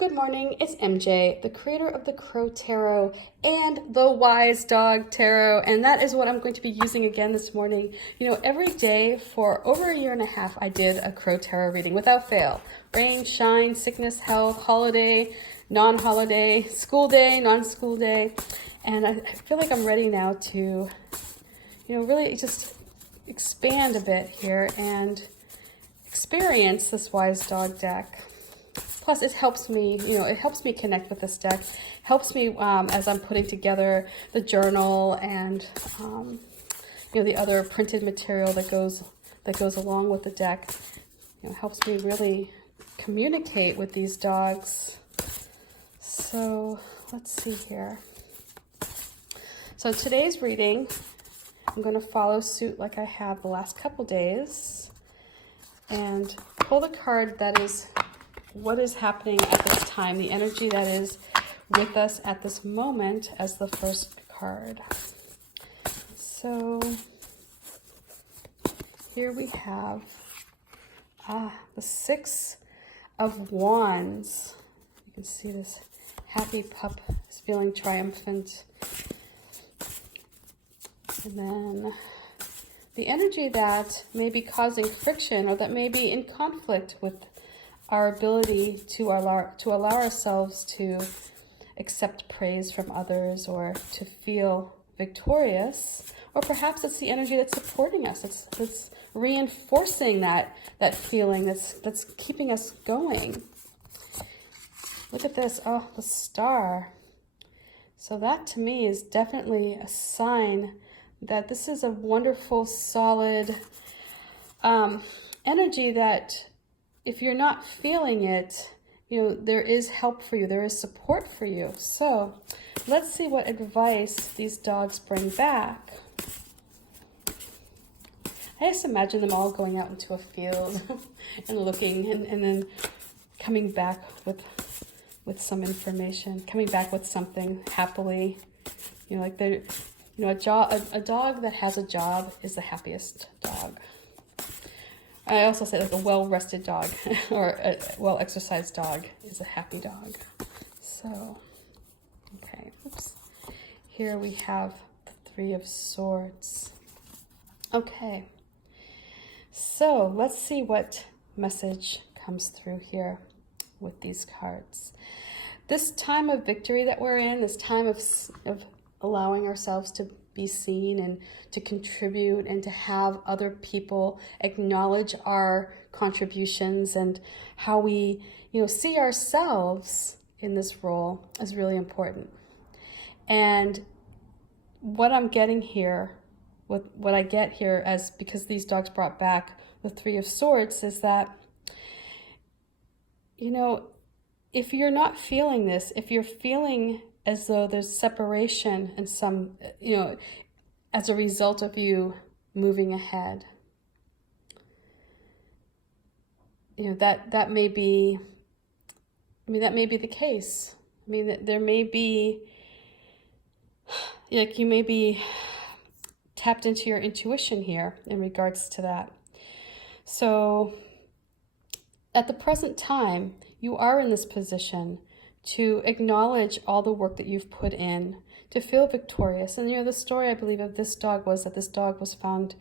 Good morning, it's MJ, the creator of the Crow Tarot and the Wise Dog Tarot, and that is what I'm going to be using again this morning. You know, every day for over a year and a half, I did a Crow Tarot reading without fail. Rain, shine, sickness, health, holiday, non-holiday, school day, non-school day, and I feel like I'm ready now to, really just expand a bit here and experience this Wise Dog deck. Plus, it helps me, it helps me connect with this deck. Helps me as I'm putting together the journal and, the other printed material that goes along with the deck. Helps me really communicate with these dogs. So let's see here. So today's reading, I'm going to follow suit like I have the last couple days and pull the card that is what is happening at this time, the energy that is with us at this moment as the first card. So here we have the Six of Wands. You can see this happy pup is feeling triumphant. And then the energy that may be causing friction or that may be in conflict with our ability to allow ourselves to accept praise from others or to feel victorious, or perhaps it's the energy that's supporting us. It's reinforcing that feeling that's keeping us going. Look at this, the Star. So that to me is definitely a sign that this is a wonderful, solid energy that if you're not feeling it, there is help for you. There is support for you. So let's see what advice these dogs bring back. I just imagine them all going out into a field and looking and then coming back with some information, coming back with something happily. A dog that has a job is the happiest dog. I also say like a well-rested dog or a well-exercised dog is a happy dog. So, okay, oops. Here we have the Three of Swords. Okay, so let's see what message comes through here with these cards. This time of victory that we're in, this time of allowing ourselves to be seen and to contribute and to have other people acknowledge our contributions and how we, see ourselves in this role is really important. And what I'm getting here, what I get here as because these dogs brought back the Three of Swords is that, if you're not feeling this, if you're feeling as though there's separation and some, as a result of you moving ahead. That may be, that may be the case. There may be, you may be tapped into your intuition here in regards to that. So at the present time, you are in this position to acknowledge all the work that you've put in, to feel victorious. And the story I believe of this dog was that this dog was found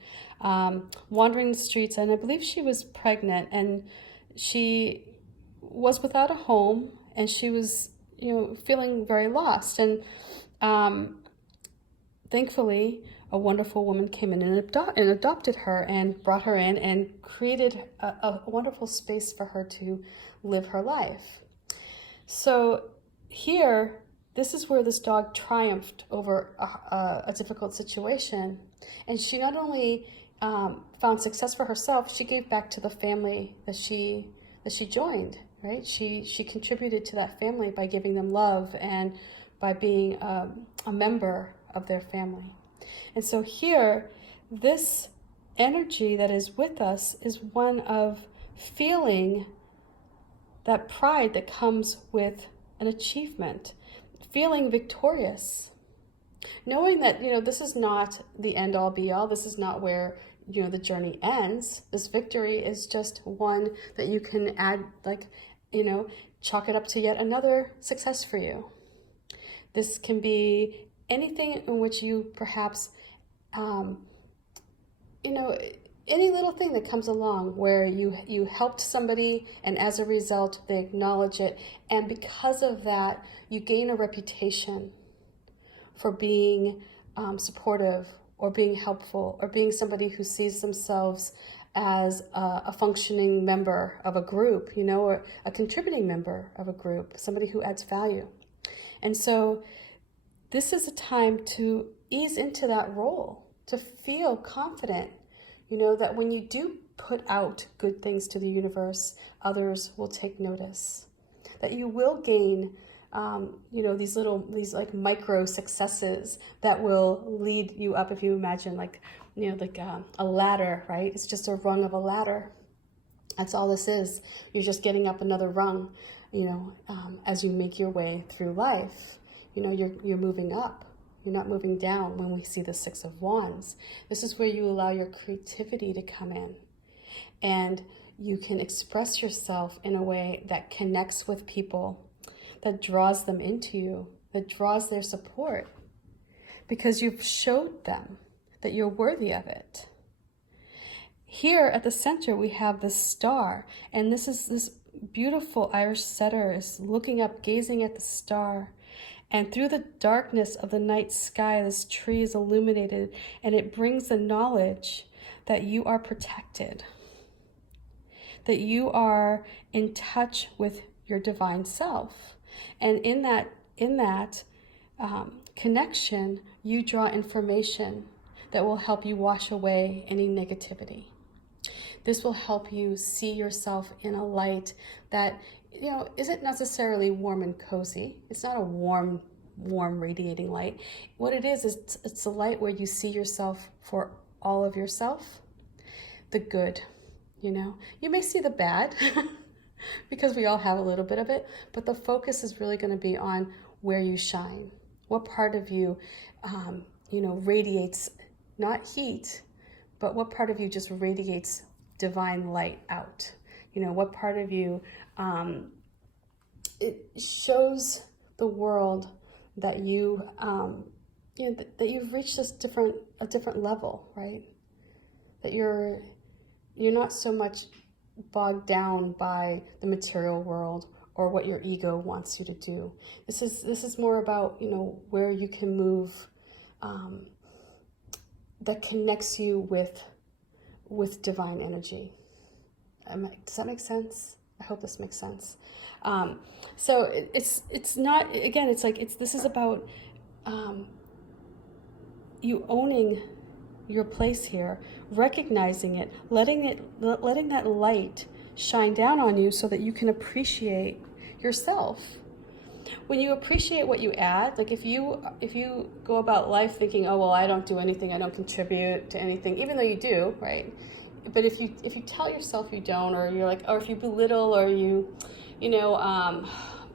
wandering the streets, and I believe she was pregnant, and she was without a home, and she was, feeling very lost. And thankfully, a wonderful woman came in and adopted her and brought her in and created a wonderful space for her to live her life. So here, this is where this dog triumphed over a difficult situation. And she not only found success for herself, she gave back to the family that she joined, right? She contributed to that family by giving them love and by being a member of their family. And so here, this energy that is with us is one of feeling that pride that comes with an achievement, feeling victorious, knowing that, this is not the end all be all. This is not where, the journey ends. This victory is just one that you can add, chalk it up to yet another success for you. This can be anything in which you perhaps, any little thing that comes along where you helped somebody, and as a result, they acknowledge it. And because of that, you gain a reputation for being supportive, or being helpful, or being somebody who sees themselves as a functioning member of a group, or a contributing member of a group, somebody who adds value. And so this is a time to ease into that role, to feel confident, that when you do put out good things to the universe, others will take notice. That you will gain, these like micro successes that will lead you up. If you imagine like a ladder, right? It's just a rung of a ladder. That's all this is. You're just getting up another rung, as you make your way through life. You're moving up. You're not moving down when we see the Six of Wands. This is where you allow your creativity to come in. And you can express yourself in a way that connects with people, that draws them into you, that draws their support. Because you've showed them that you're worthy of it. Here at the center, we have this star. And this beautiful Irish setter is looking up, gazing at the star. And through the darkness of the night sky, this tree is illuminated, and it brings the knowledge that you are protected, that you are in touch with your divine self. And in that connection, you draw information that will help you wash away any negativity. This will help you see yourself in a light that isn't necessarily warm and cozy. It's not a warm radiating light. What it is it's a light where you see yourself for all of yourself, the good, You may see the bad because we all have a little bit of it, but the focus is really going to be on where you shine. What part of you, radiates not heat, but what part of you just radiates divine light out? What part of you, it shows the world that you, that you've reached a different level, right? That you're not so much bogged down by the material world or what your ego wants you to do. This is more about, where you can move, that connects you with divine energy. Does that make sense? I hope this makes sense. So it's not, again, this is about you owning your place here, recognizing it, letting that light shine down on you so that you can appreciate yourself. When you appreciate what you add, like if you go about life thinking, oh well, I don't do anything, I don't contribute to anything, even though you do, right? But if you tell yourself you don't, or you're like, or if you belittle, or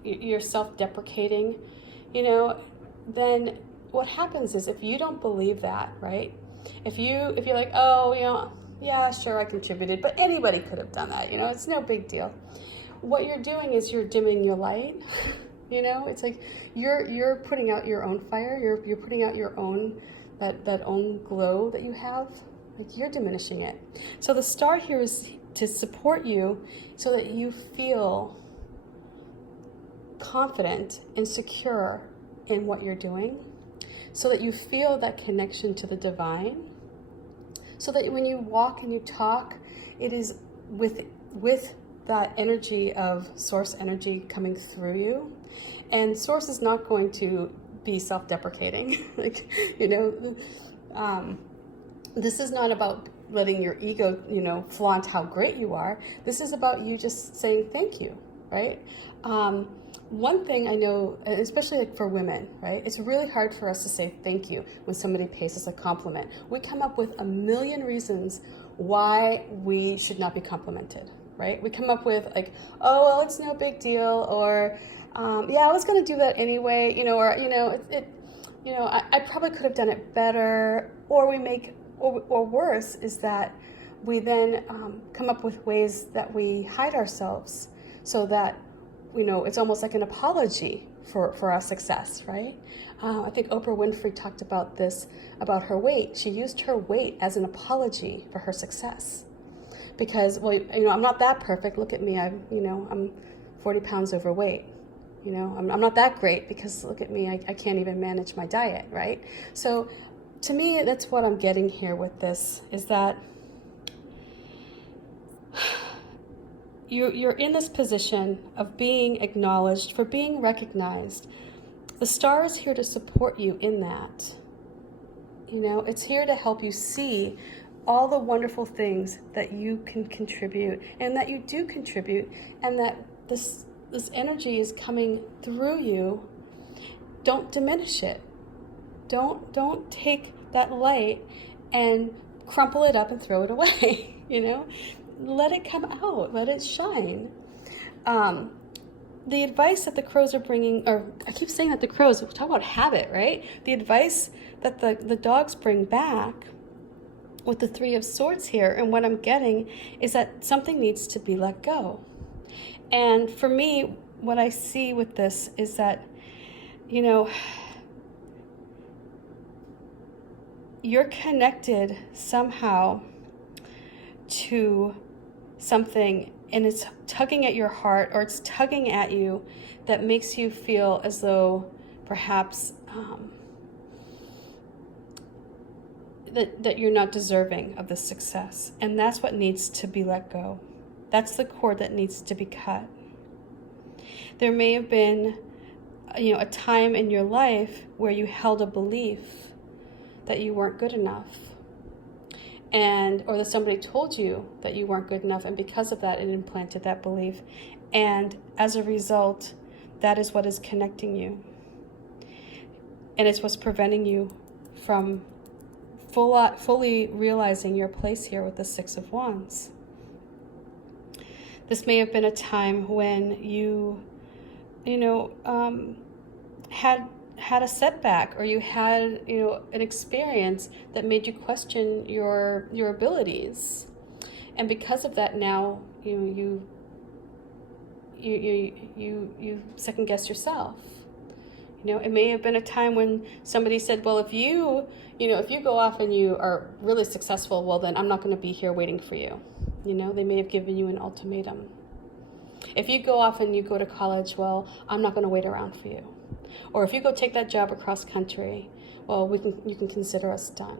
you're self-deprecating, then what happens is, if you don't believe that, right? If you're like, oh, yeah, sure, I contributed, but anybody could have done that, it's no big deal. What you're doing is you're dimming your light. It's like you're putting out your own fire. You're putting out your own that own glow that you have. Like, you're diminishing it. So the star here is to support you so that you feel confident and secure in what you're doing, so that you feel that connection to the divine, so that when you walk and you talk, it is with that energy of source energy coming through you. And source is not going to be self-deprecating. This is not about letting your ego, flaunt how great you are. This is about you just saying thank you, right? One thing I know, especially for women, right? It's really hard for us to say thank you when somebody pays us a compliment. We come up with a million reasons why we should not be complimented, right? We come up with like, oh, well, it's no big deal, or yeah, I was going to do that anyway, I probably could have done it better, or worse is that we then come up with ways that we hide ourselves so that it's almost like an apology for our success, right? I think Oprah Winfrey talked about this, about her weight. She used her weight as an apology for her success. Because, well, I'm not that perfect. Look at me. I'm 40 pounds overweight. I'm not that great because look at me. I can't even manage my diet, right? So to me, that's what I'm getting here with this, is that you're in this position of being acknowledged, for being recognized. The star is here to support you in that. It's here to help you see all the wonderful things that you can contribute and that you do contribute, and that this energy is coming through you. Don't diminish it. Don't take that light and crumple it up and throw it away. Let it come out. Let it shine. The advice that the crows are bringing, or I keep saying that the crows, we talk about habit, right? The advice that the dogs bring back with the Three of Swords here, and what I'm getting is that something needs to be let go. And for me, what I see with this is that, you're connected somehow to something, and it's tugging at your heart, or it's tugging at you, that makes you feel as though perhaps that you're not deserving of the success. And that's what needs to be let go. That's the cord that needs to be cut. There may have been a time in your life where you held a belief that you weren't good enough, or that somebody told you that you weren't good enough, and because of that, it implanted that belief. And as a result, that is what is connecting you. And it's what's preventing you from fully realizing your place here with the Six of Wands. This may have been a time when you had a setback, or you had an experience that made you question your abilities, and because of that, now you second guess yourself. It may have been a time when somebody said, well, if you go off and you are really successful, well, then I'm not going to be here waiting for you. They may have given you an ultimatum. If you go off and you go to college, well, I'm not going to wait around for you. Or if you go take that job across country, well, you can consider us done.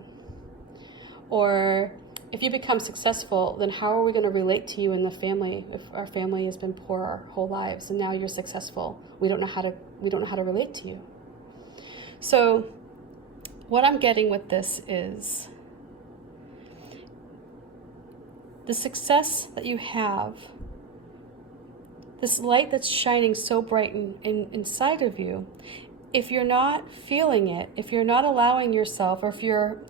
Or if you become successful, then how are we going to relate to you in the family if our family has been poor our whole lives, and now you're successful? We don't know how to relate to you. So what I'm getting with this is the success that you have, this light that's shining so bright inside of you. If you're not feeling it, if you're not allowing yourself, or if you're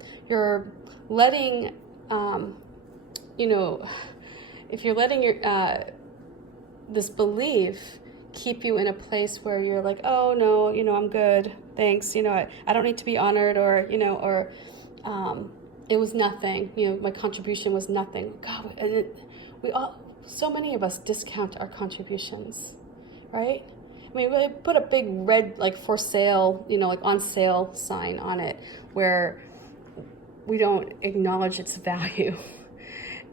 letting if you're letting your this belief keep you in a place where you're like, oh no, I'm good, thanks, I don't need to be honored, or it was nothing, my contribution was nothing. God, and so many of us discount our contributions, right? I mean, we put a big red, like, for sale, like on sale sign on it, where we don't acknowledge its value.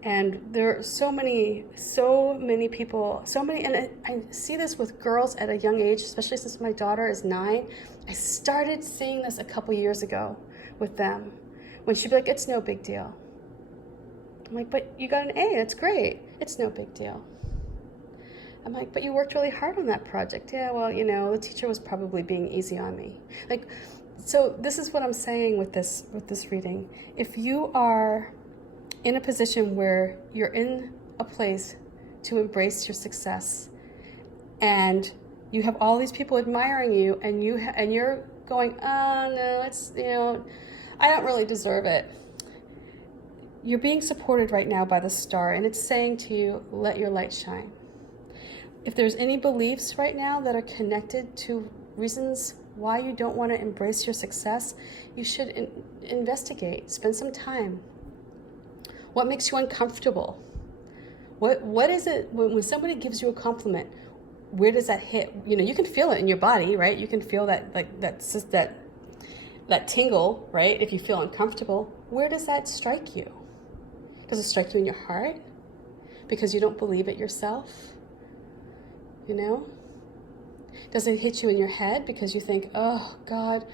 And there are so many people, and I see this with girls at a young age, especially since my daughter is 9. I started seeing this a couple years ago with them, when she'd be like, it's no big deal. I'm like, but you got an A, that's great. It's no big deal. I'm like, but you worked really hard on that project. Yeah, well, the teacher was probably being easy on me. Like, so this is what I'm saying with this reading. If you are in a position where you're in a place to embrace your success, and you have all these people admiring you, and you're going, oh no, it's I don't really deserve it. You're being supported right now by the star, and it's saying to you, let your light shine. If there's any beliefs right now that are connected to reasons why you don't want to embrace your success, you should investigate, spend some time. What makes you uncomfortable? What is it when somebody gives you a compliment? where does that hit? You know, you can feel it in your body, right? You can feel that, like, that's just that tingle, right? If you feel uncomfortable, where does that strike you? Does it strike you in your heart because you don't believe it yourself? You know? Does it hit you in your head because you think, oh God,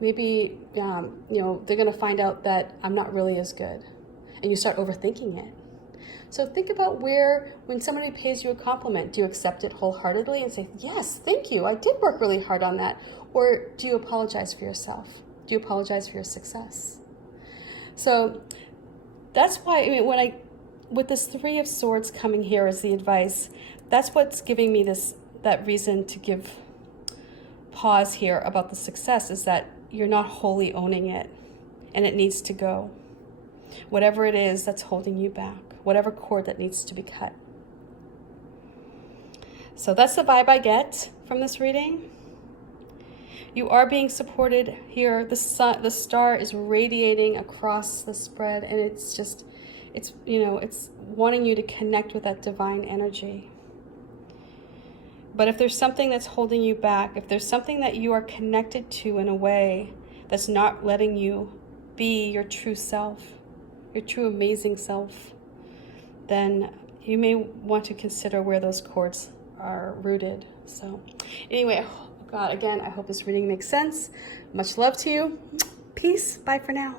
maybe, you know, they're going to find out that I'm not really as good, and you start overthinking it. So think about where, when somebody pays you a compliment, do you accept it wholeheartedly and say, yes, thank you, I did work really hard on that? Or do you apologize for yourself? Do you apologize for your success? So that's why, I mean, with this Three of Swords coming here as the advice, that's what's giving me that reason to give pause here about the success, is that you're not wholly owning it, and it needs to go. Whatever it is that's holding you back, whatever cord that needs to be cut. So that's the vibe I get from this reading. You are being supported here. The star is radiating across the spread, and it's just, you know, it's wanting you to connect with that divine energy. But if there's something that's holding you back, if there's something that you are connected to in a way that's not letting you be your true self, your true amazing self, then you may want to consider where those cords are rooted. So anyway, God, again, I hope this reading makes sense. Much love to you. Peace. Bye for now.